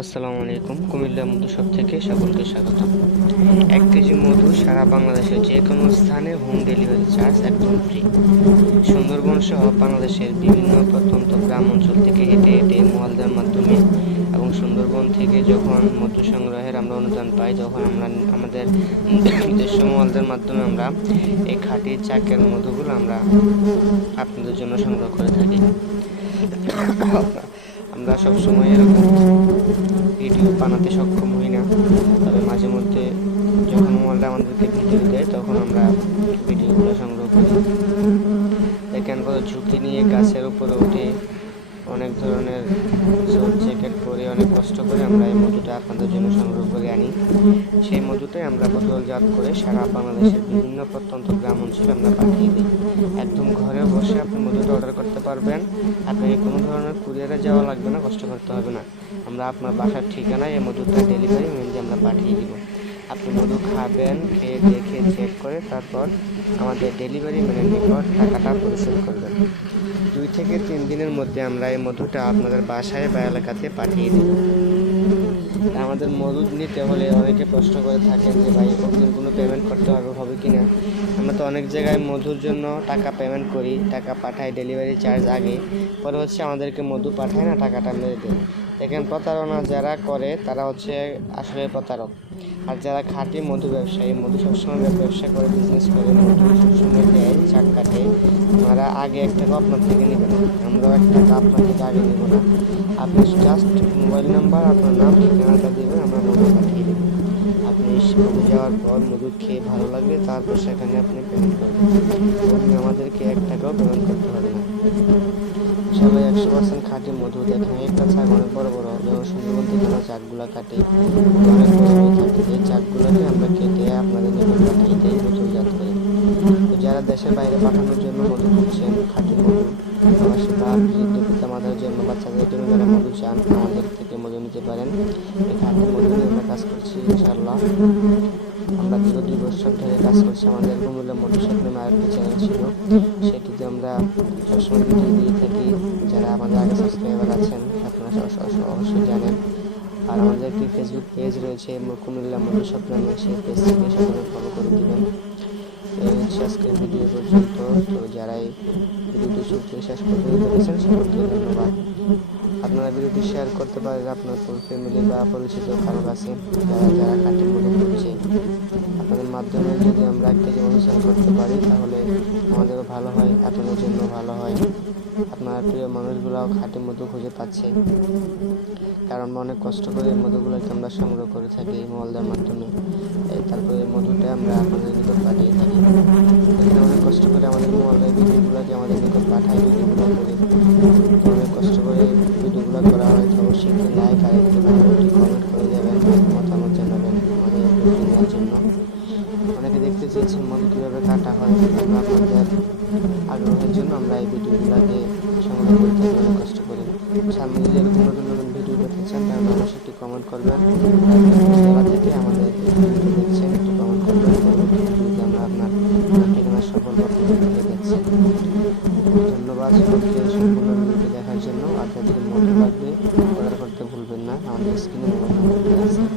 আসসালামু আলাইকুম। কুমিল্লা মধু সব থেকে সকলকে স্বাগত। এক কেজি মধু সারা বাংলাদেশের যে কোনো স্থানে হোম ডেলিভারি চার্জ একদম ফ্রি সুন্দরবন সহ বাংলাদেশের বিভিন্ন প্রত্যন্ত গ্রাম অঞ্চল থেকে হেঁটে হেঁটে মোয়ালদার মাধ্যমে এবং সুন্দরবন থেকে যখন মধু সংগ্রহের আমরা অনুদান পাই, তখন আমরা আমাদের নিজস্ব মোয়ালদার মাধ্যমে আমরা এই খাঁটি চাকের মধুগুলো আমরা আপনাদের জন্য সংগ্রহ করে থাকি। আমরা সবসময় এরকম ভিডিও বানাতে সক্ষম হই না। তবে মাঝে মধ্যে যখন মোবাইলটা আমাদেরকে ভিডিও দেয়, তখন আমরা ভিডিওগুলো সংগ্রহ করি। দেখেন কত ঝুঁকি নিয়ে গাছের উপরে উঠে অনেক ধরনের পরে অনেক কষ্ট করে আমরা এই মধুটা আপনাদের জন্য সংগ্রহ করে আনি। সেই মধুটাই আমরা বোতলজাত করে সারা বাংলাদেশের বিভিন্ন প্রত্যন্ত গ্রাম অঞ্চলে আমরা পাঠিয়ে দিই। একদম ঘরে বসে আপনি মধুটা অর্ডার করতে পারবেন। আপনাকে কোনো ধরনের কুরিয়ারে যাওয়া লাগবে না, কষ্ট করতে হবে না। আমরা আপনার বাসার ঠিকানায় এই মধুটা ডেলিভারি মেনলি আমরা পাঠিয়ে দিব। আপনি মধু খাবেন, খেয়ে দেখে চেক করে তারপর আমাদের ডেলিভারি ম্যানের নিকট টাকাটা পরিশোধ করবেন। থেকে তিন দিনের মধ্যে আমরা এই মধুটা আপনাদের বাসায় বা এলাকাতে পাঠিয়ে দেব। আমাদের মধু নিতে হলে অনেকে প্রশ্ন করে থাকেন যে, ভাই অগ্রিম কোনো পেমেন্ট করতে হবে হবে কি না আমরা তো অনেক জায়গায় মধুর জন্য টাকা পেমেন্ট করি, টাকা পাঠাই ডেলিভারি চার্জ আগে। পরে হচ্ছে আমাদেরকে মধু পাঠায় না, টাকাটা মেরে দেয়। দেখেন, প্রতারণা যারা করে, তারা হচ্ছে আসলে প্রতারক। আর যারা খাঁটি মধু ব্যবসায়ী, মধু সবসময় ব্যবসা করে বিজনেস করে, মধু সবসময় দেয় চাক কাটে ওনারা আগে একটা টাকা আপনার থেকে নেবেন আমরাও একটা টাকা আপনার থেকে আগে নেব না। আপনি জাস্ট মোবাইল নাম্বার আপনার নাম, ঠিকানাটা দেবেন, আমরা মধু পাঠিয়ে দেবো। আপনি মধু যাওয়ার পর, মধু খেয়ে ভালো লাগলে তারপর সেখানে আপনি পেমেন্ট করবেন। আমাদেরকে এক টাকাও পেমেন্ট করতে হবে না। সবাই একশো পার্সেন্ট খাঁটি মধু দেখেন একটা চাক বড় বড় যেমন সুন্দরবন থেকে আমরা চাকগুলো কাটি। অনেক বড় এই চাকগুলোকে আমরা কেটে আপনাদের নিকট পাঠিয়ে বোতলজাত করে যারা দেশের বাইরে পাঠানোর জন্য মধু খুঁজছেন, খাঁটি মধু আমার জন্য, বাচ্চাদের জন্য যারা মধু চান আমাদের থেকে মধু নিতে পারেন। এই খাঁটি মধু নিয়ে আমরা কাজ করছি, ইনশাআল্লাহ। আমরা দীর্ঘ দুই বছর ধরে কাজ করছি। আমাদের কুমিল্লা মধু শপ নামে আরেকটি চ্যানেল ছিল। সেটিতে আমরা সবসময় ভিডিও দিয়ে থাকি। যারা আমাদের আগে সাবস্ক্রাইবার আছেন, আপনারা অবশ্যই জানেন। আর আমাদের একটি ফেসবুক পেজ রয়েছে কুমিল্লা মধু শপ নামে। সেই পেজ থেকে সকলে ফলো করে দিবেন। এই হচ্ছে আজকের ভিডিও পর্যন্ত। তো যারা এই ভিডিওটি শুরু থেকে শেষ দেখেছেন, সকলকে ধন্যবাদ। আপনারা ভিডিওটি শেয়ার করতে পারেন আপনার ফ্যামিলি বা পরিচিত কারও কাছে, যারা যারা কাঠি মধু করছে। আপনাদের মাধ্যমে যদি আমরা একটা অনুষ্ঠান করতে পারি, তাহলে আমাদেরও ভালো হয়, আপনাদের জন্য ভালো হয়। আপনার প্রিয় মানুষগুলাও খাঁটি মধু খুঁজে পাচ্ছে কারণ অনেক কষ্ট করে এই মধুগুলোকে আমরা সংগ্রহ করে থাকি মলদার মাধ্যমে। এই তারপরে এই মধুটা আমরা আপনাদের নিকট পাঠিয়ে থাকি। অনেক কষ্ট করে আমাদের মলদার ভিডিওগুলোকে আমাদের নিকট পাঠায় ভিডিওগুলো করে। জন্য। অনেকে দেখতে চেয়েছেন মন কীভাবে কাটা হয় আপনাদের আগ্রহের জন্য আমরা এই ভিডিওগুলোকে সংগ্রহ করতে অনেক কষ্ট করি। সামনে যদি এরকম নতুন নতুন ভিডিও দেখতে চান, তাহলে অবশ্যই একটি কমেন্ট করবেন। জায়গা থেকে আমাদের ভিডিও দেখছেন, একটু কমেন্ট করবেন। পরবর্তী আমরা আপনার ঠিকানা সকল ভিডিও দেখছেন ধন্যবাদ সকলকে সম্পূর্ণ ভিডিওটি দেখার জন্য। আপনাদের মনে লাগবে অর্ডার করতে ভুলবেন না। আমাদের স্ক্রিনে মোবাইল নাম্বার